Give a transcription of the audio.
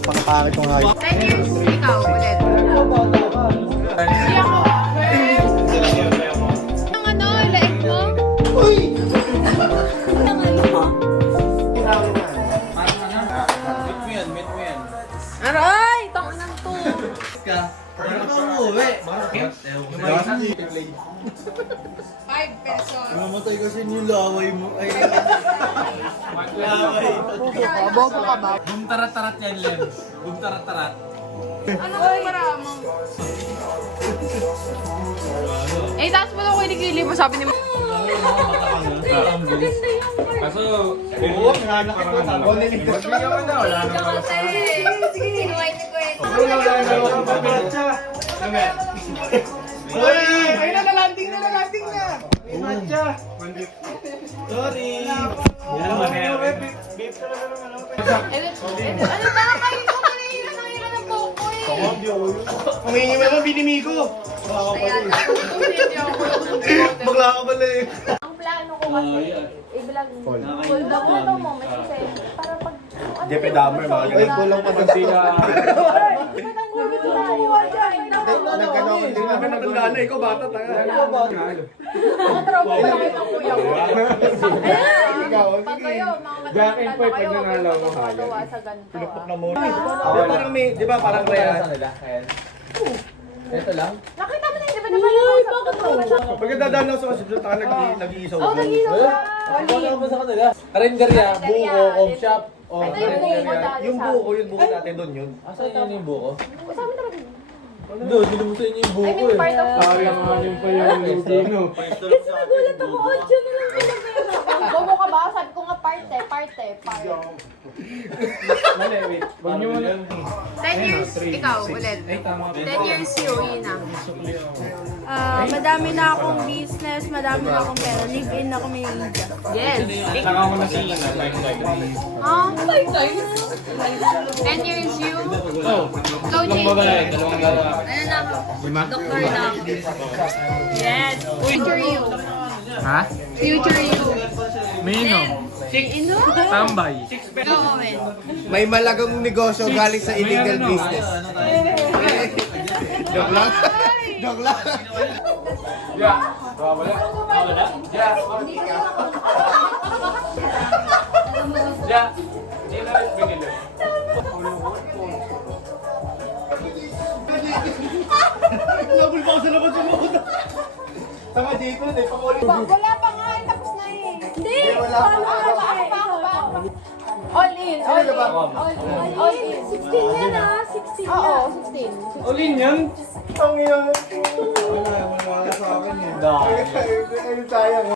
Pangpangit kong hayop. 10 years, ikaw ulit. Hindi ako. Ang ano, like mo? Uy! Ang ano mo? Meet mo yan. Aray! Tong nang to. Ano ba umuwi? 5 pesos. Namatay kasi yung laway mo. Ay, laway. Bobo ka ba? Boom tarat-tarat yan, Lem. Boom tarat-tarat. Ano ka para mo? Eh, tapos mo lang ko inikili mo, sabi ni mo. Kaso, Oo, hinahanap ko. Ako niligtas lang. Sige, inuway ni Kwento. Ay, nalalanding na. Matcha. Sorry. Ano ba kayo ko kanina? Nakira ng poko eh. Humingi mo naman binimi ko. Ayan, hindi ako. Bakla ka pala eh. Ang plano ko kasi, i-vlog full na photo mo, may sisend. Para pag... Jepe Dahmer, mga ganun. Ay, kulang pa sila. Ba't ang gulo tayo? Nagkano, hindi namin natandaan na. Ikaw bata, tanga. Nakatropa na kayo ng kuya ko. Ayan! Pag kayo, mga matanda na kayo, huwag kayo magpapagawa sa ganito. Pinupok na muna. Parang may, di ba parang kaya? ito lang? Nakita mo na, di ba naman ako? Pagkadadaan lang sa kasibot, nag-iisaw. Oh, nag-iisaw ka. Ano ba sa kanila? Karinderya, buko, home shop. O, Ito yung buko dati Yung buko natin doon yun. Asan yun yung buko? Sa amin talaga. Doon, hindi mo sa inyo yung I buko mean, part of eh. Alim pa yung Lutino. Kasi nagulat ako, audio na lang pinag-meron. Bobo ka ba? Sabi ko nga part. Mali, wait. Wag nyo muna. 10 years, ikaw ulit. 10 years you, yun na. Madami na akong business, madami na akong pera. Live-in ako may ija. Yes. Saka mo na sila na like. Ah, 10 years you. Oh, Go, dalawang Jay. babae, dalawang dalawa. Ano na ako? Doktor na ako. Yes. Future you. Ha? Future you. Mino. Ino? Tambay. Go, Owen. May malagang negosyo galing sa illegal business. Joke lang. Joke lang. Yeah. Wala. Wala. Yeah. Yeah. Sino yung binili? Nabul pa ako sa labas yung mga. Tama dito, hindi pa ulit. Wala pa nga, tapos na eh. Hindi! wala pa. All in, all in. All in. 16 yan ah, 16 yan. Oo, 16. Ulin yan? Ang iyong. Wala sa akin eh. Ayun sayang.